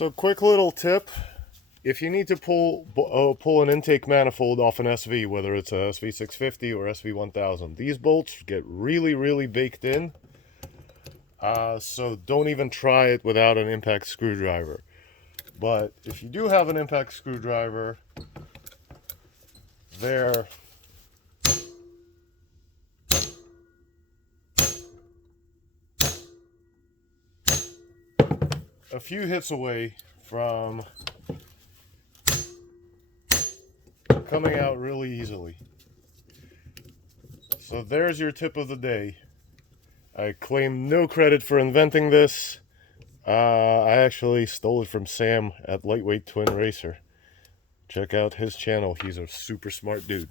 So quick little tip, if you need to pull an intake manifold off an SV, whether it's a sv650 or sv1000, these bolts get really baked in, so don't even try it without an impact screwdriver. But if you do have an impact screwdriver, they're a few hits away from coming out really easily. So there's your tip of the day. I claim no credit for inventing this. I actually stole it from Sam at Lightweight Twin Racer. Check out his channel. He's a super smart dude.